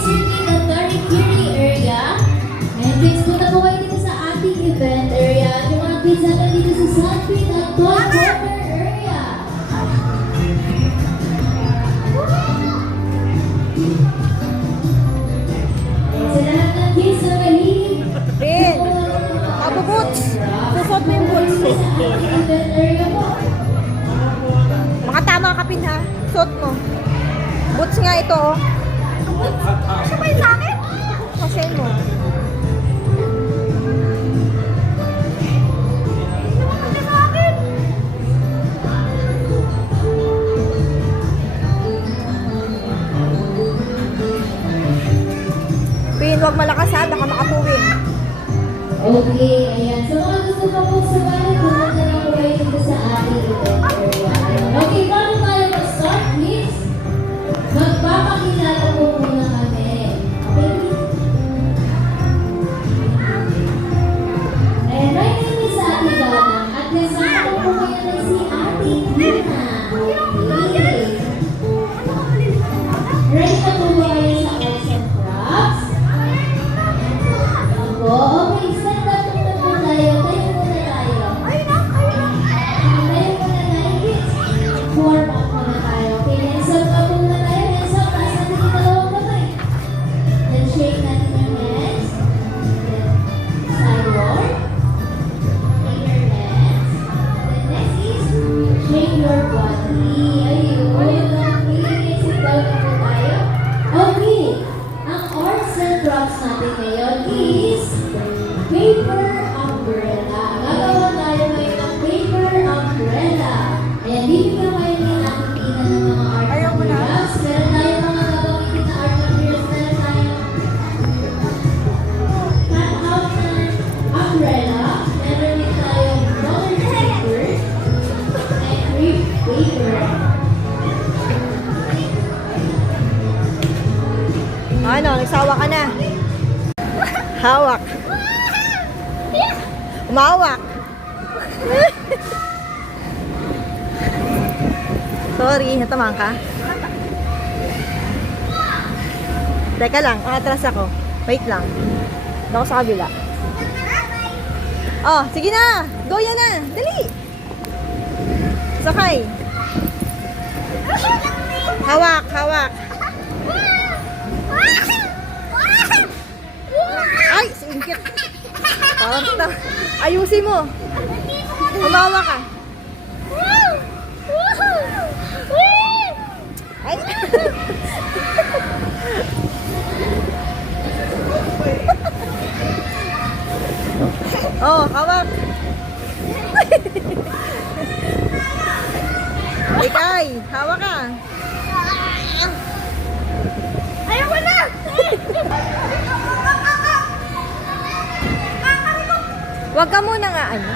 kids within the Tarikiri area. And kids, punta po kayo dito sa ating event area. At yung mga kids natin dito sa Sunpit at Toy Corner area. Sa lahat ng kids na mahilig. Ben, mabubuts. Susot mo yung boots. Sa ating event area po. Makatama ka pin ha. Suot mo. Boots nga ito oh. Ano ba yung sa akin? Kasi mo. Pin, huwag malakas ha. Baka makatuwing. Okay, ayan. So, mga gusto pa po sa bahay, pumunta na po kayo dito sa ating event area. Ayan. Okay, bago tayo mag-start, please, magpapakilala po muna kami. Okay? And my name is Ate Donna, at kasama ko po kayo na si Ate Tina. Okay. Ready na po ba kayo sa arts and crafts? Opo, okay. Stand up muna po tayo. Tayo muna tayo. Tayo muna tayo, kids. Warm up muna tayo. Okay, hands up up muna tayo. Hands up. Taas natin yung dalawang kamay. Then shake natin yung hands. Then sideward. Shake your hands. Then next is shake your body. Ayun. Okay, sit down na po tayo. Okay. Ang arts and crafts natin ngayon is paper umbrella. Gagawa tayo ngayon ng paper umbrella. Ayan, bibigyan kayo ni Ate Tina ng mga art materials. Meron tayo mga gagawin na art materials. Meron tayo cut-out na umbrella. Meron din tayo roller paper and crepe paper. Ano, nagsawa ka na. Hawak. Umawak. Sorry, natamaan ka. Teka lang, atras ako. Wait lang. Doon ako sa kabila. Oh, sige na. Doya na. Dali. Sakay. Hawak, hawak. Ay, singkit. Parang ayusin mo. Humawa ka. Ay. Oh, hawak. Ikay, hawak ka. Ayaw mo na! Huwag ka muna nga ano.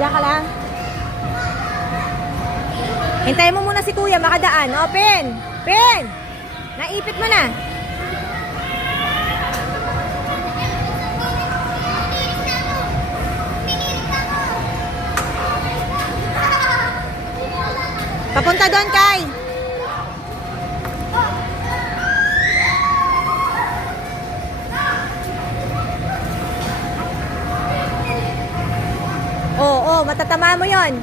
Diyan ka lang. Hintayin mo muna si Kuya, makadaan. O, Pen! Pen! Naipit mo na. Papunta doon, Kai. Oo, matatama mo yon.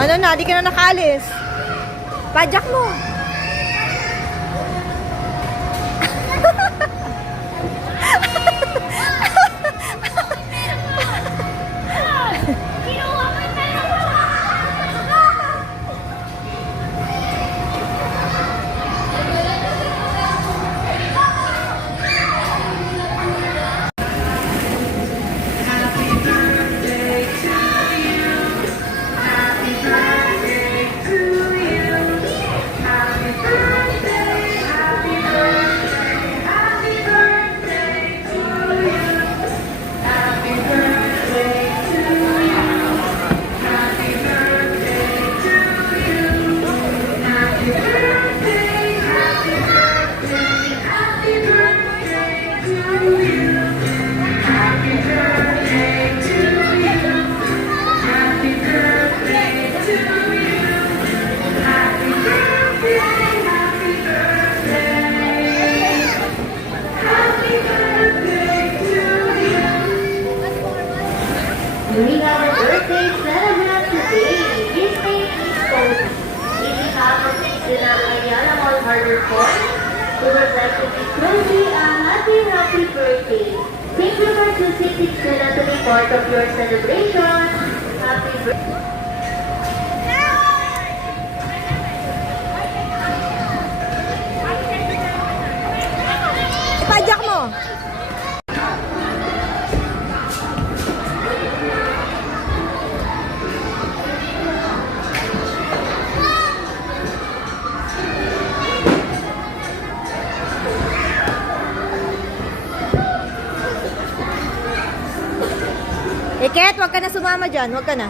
Ano na, di ka na nakaalis. Pajak mo. would like to wish Rosie a happy birthday. Thank you for choosing Tixuna to be part of your celebration. Happy birthday. Ipadyak mo. Iket, wag ka na sumama dyan. Wag ka na.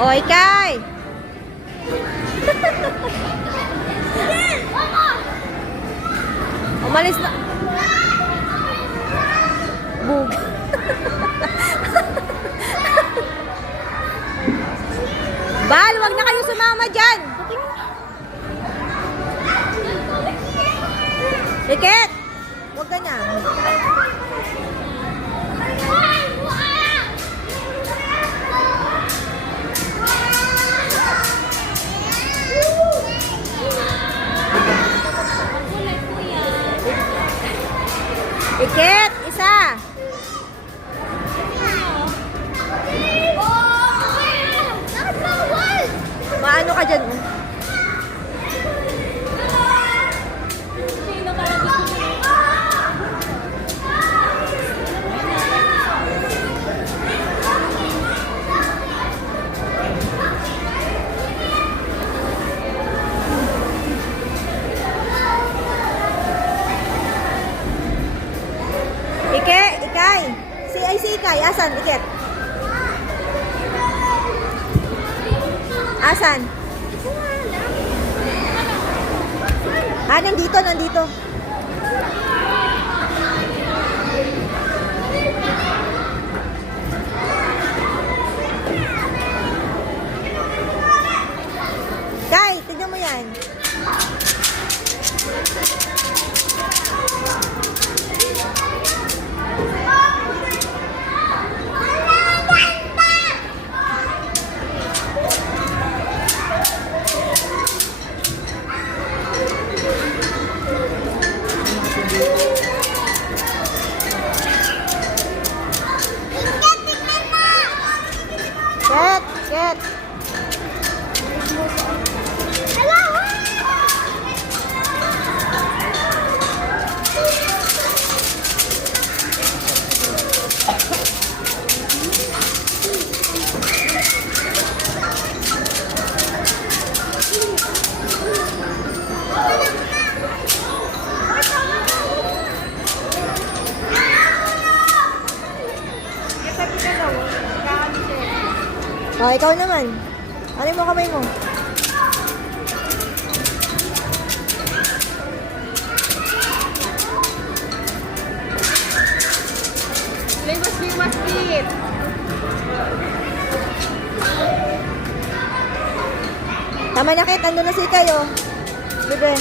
O, Ikay! Umalis na. Bug. Bal, wag na kayong sumama dyan. Iket, wag ka na. Iket, isa. Maano ka dyan? Ikay. Si Ikay. Asan? Iket. Asan? Ah, nandito. Kay, tignan mo yan. Ket. Oh, ikaw naman. Ano mo kamay mo? Limas. Tama na, Kit. Ando na si kayo. Bebe.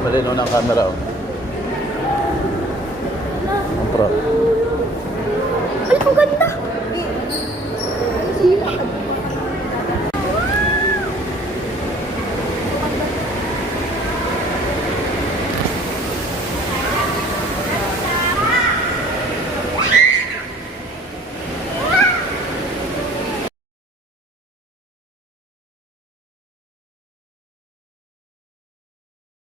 malino ng camera. Oh. Ang proud.